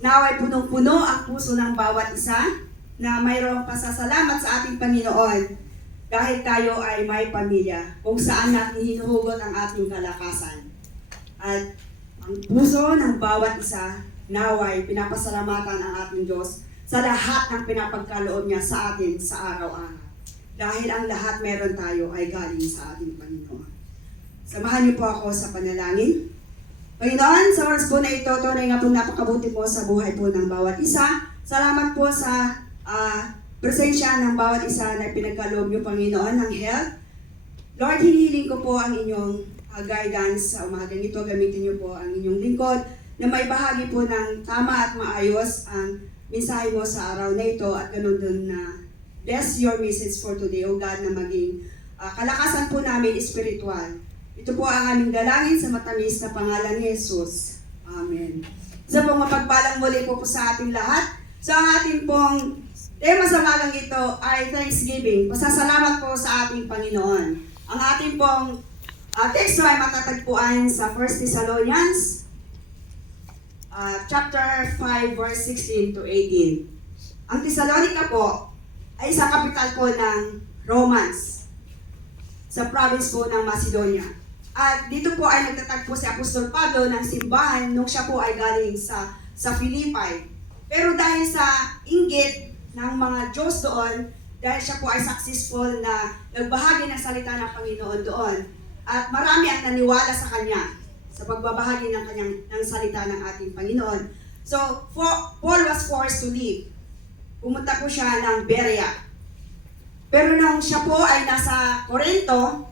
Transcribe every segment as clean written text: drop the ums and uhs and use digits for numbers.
Naway punong-puno ang puso ng bawat isa na mayroong pasasalamat sa ating Panginoon dahil tayo ay may pamilya kung saan natin hinuhugot ang ating kalakasan. At ang puso ng bawat isa, naway pinapasalamatan ang ating Diyos sa lahat ng pinapagkaloob niya sa atin sa araw-araw. Dahil ang lahat meron tayo ay galing sa ating Panginoon. Samahan niyo po ako sa panalangin. Panginoon, sa oras po na ito, tunay nga po napakabuti po sa buhay po ng bawat isa. Salamat po sa presensya ng bawat isa na pinagkaloob niyo, Panginoon, ng health. Lord, hinihiling ko po ang inyong guidance sa umagang ito. Gamitin niyo po ang inyong lingkod na may bahagi po ng tama at maayos ang mensahe mo sa araw na ito at ganun din na bless your message for today, O God, na maging kalakasan po namin spiritual. Ito po ang aming dalangin sa matamis na pangalan ni Jesus. Amen. Isa pong mapagpalang muli po sa ating lahat. So ang ating pong tema sa magang ito ay Thanksgiving. Pasasalamat po sa ating Panginoon. Ang ating pong teksto ay matatagpuan sa 1 Thessalonians chapter 5 verse 16 to 18. Ang Thessalonica po ay isang kapital po ng Romans sa province po ng Macedonia. At dito po ay nagtatagpo si Apostol Pablo ng simbahan nung siya po ay galing sa Philippi. Pero dahil sa inggit ng mga Diyos doon, dahil siya po ay successful na nagbahagi ng salita ng Panginoon doon, at marami ang naniwala sa kanya sa pagbabahagi ng salita ng ating Panginoon. So, Paul was forced to leave. Pumunta po siya ng Berea. Pero nung siya po ay nasa Corinto,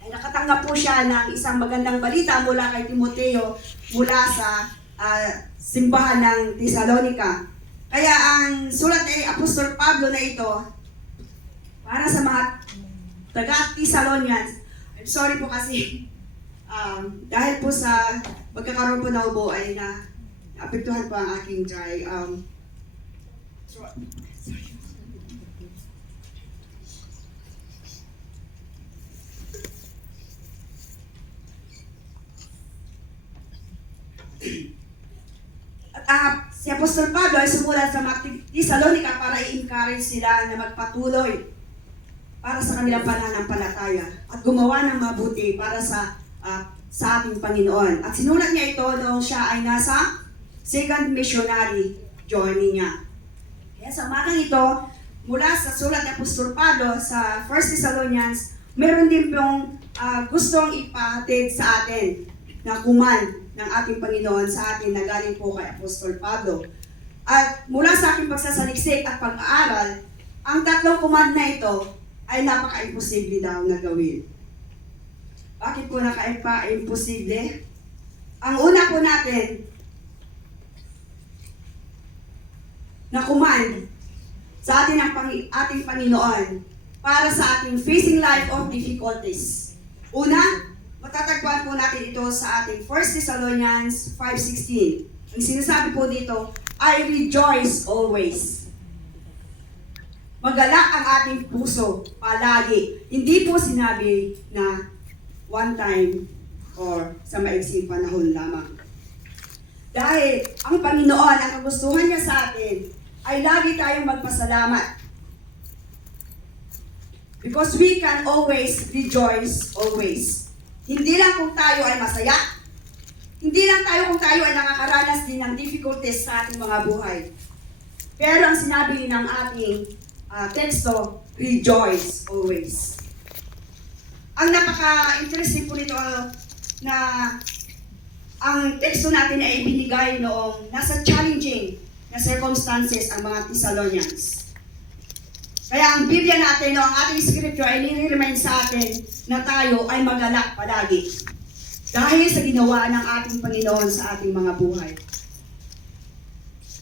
ay nakatanggap po siya ng isang magandang balita mula kay Timoteo mula sa simbahan ng Thessalonica. Kaya ang sulat ni Apostol Pablo na ito, para sa mga taga-Thessalonians, I'm sorry po kasi dahil po sa pagkakaroon po na ubo ay naapektuhan po ang aking dry throat. At si Apostol Pablo ay sumulat sa mga Thessalonica para i-encourage sila na magpatuloy para sa kanilang pananampalataya at gumawa ng mabuti para sa ating Panginoon. At sinulat niya ito noong siya ay nasa second missionary journey niya. Kaya sa umagang ito, mula sa sulat ni Apostol Pablo sa 1 Thessalonians, meron din pong gustong ipahatid sa atin na command ng ating Panginoon sa atin na galing po kay Apostol Pablo. At mula sa aking pagsasaliksik at pag-aaral, ang tatlong command na ito ay napaka-imposible daw na gawin. Bakit po napaka-imposible? Ang una po natin na command sa atin ng ating Panginoon para sa ating facing life of difficulties. Una, matatagpuan po natin ito sa ating 1 Thessalonians 5:16. Ang sinasabi po dito, I rejoice always. Magalak ang ating puso palagi. Hindi po sinabi na one time or sa maiksing panahon lamang. Dahil ang Panginoon, ang kagustuhan niya sa atin, ay lagi tayong magpasalamat. Because we can always rejoice always. Hindi lang kung tayo ay masaya, hindi lang tayo kung tayo ay nakakaranas din ng difficulties sa ating mga buhay. Pero ang sinabi ng ating teksto, rejoice always. Ang napaka-interesting po nito na ang teksto natin ay ibinigay noong nasa challenging na circumstances ang mga Thessalonians. Kaya ang Biblia natin, ang ating scripture ay nire-remind sa atin na tayo ay magalak palagi dahil sa ginawa ng ating Panginoon sa ating mga buhay.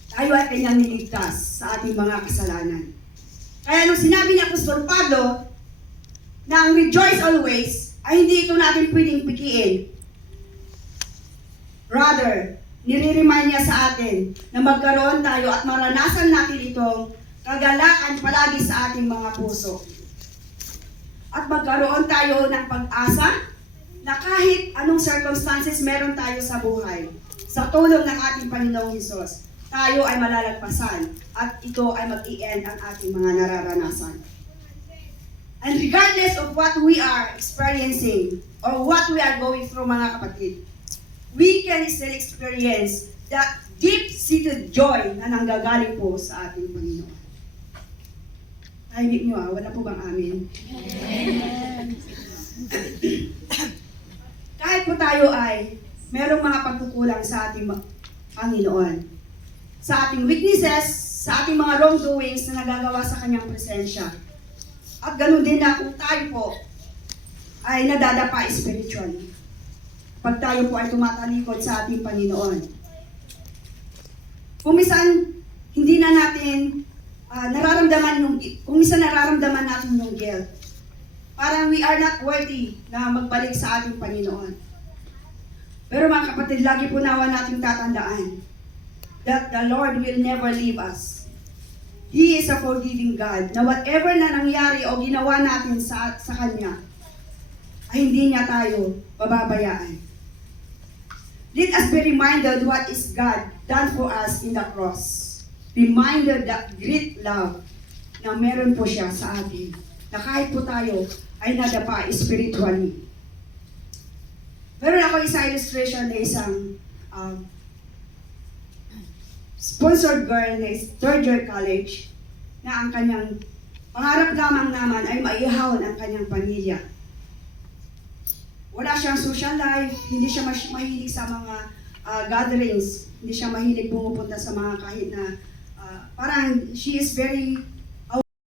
Tayo ay kanyang niligtas sa ating mga kasalanan. Kaya nung sinabi ni Apostol Pablo na ang rejoice always, ay hindi ito natin pwedeng pikiin. Rather, nire-remind niya sa atin na magkaroon tayo at maranasan natin itong kagalakan palagi sa ating mga puso. At magkaroon tayo ng pag-asa na kahit anong circumstances meron tayo sa buhay, sa tulong ng ating Panginoong Hesus, tayo ay malalagpasan at ito ay mag-i-end ang ating mga nararanasan. And regardless of what we are experiencing or what we are going through, mga kapatid, we can still experience that deep-seated joy na nanggagaling po sa ating Panginoon. Tahimik nyo wala po bang amin? Kahit po tayo ay merong mga pagkukulang sa ating Panginoon, sa ating weaknesses, sa ating mga wrongdoings na nagagawa sa Kanyang presensya. At ganun din na kung tayo po ay nadadapa spiritually. Pag tayo po ay tumatalikod sa ating Panginoon. Kung minsan, hindi na natin kung minsan nararamdaman natin yung guilt. Parang we are not worthy na magbalik sa ating Panginoon. Pero mga kapatid, lagi po nawa natin tatandaan that the Lord will never leave us. He is a forgiving God, na whatever na nangyari o ginawa natin sa Kanya, ay hindi niya tayo pababayaan. Let us be reminded what is God done for us in the cross. Reminded that great love na meron po siya sa atin, na kahit po tayo ay nadapa spiritually. Meron ako isang illustration na isang sponsored girl na third year college na ang kanyang pangarap lamang naman ay maihahon ang kanyang pamilya. Wala siyang social life, hindi siya mahilig sa mga gatherings, hindi siya mahilig pumupunta sa mga kahit na parang she is very